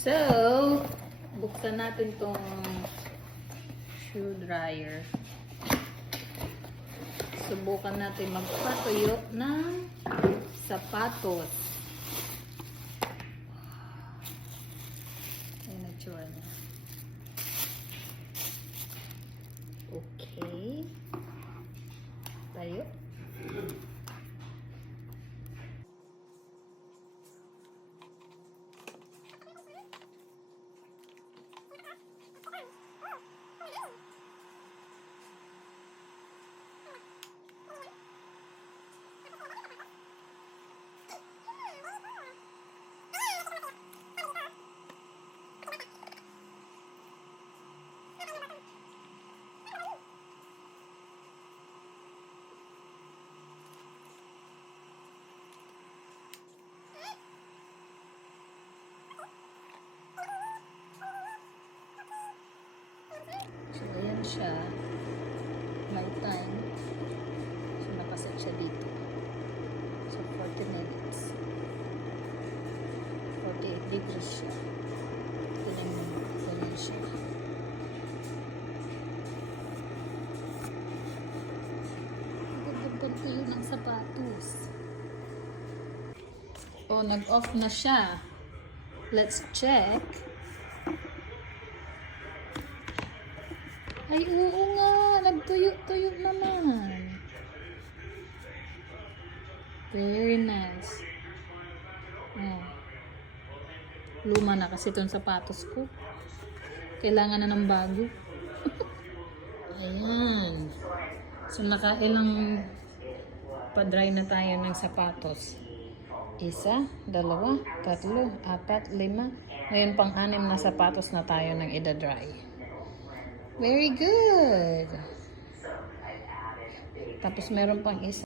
So, buksan natin tong shoe dryer. Subukan natin magpatuyo ng sapatos. Ayan ang tsura niya. Okay. Tayo. So, ayan siya. Night time. So, nakaset siya dito. So, 40 minutes. 48 degrees siya. Tignan mo. Ganyan siya. Gagawin ko yun ng sapatos. Oh, nag-off na siya. Let's check. Ay, oo nga. Nagtuyo-tuyo naman. Very nice. Oh. Luma na kasi itong sapatos ko. Kailangan na ng bago. Ayan. So, nakailang pa-dry na tayo ng sapatos. 1, 2, 3, 4, 5. Ngayon, pang-6 na sapatos na tayo ng ida-dry. Very good. Tapos meron pang isa.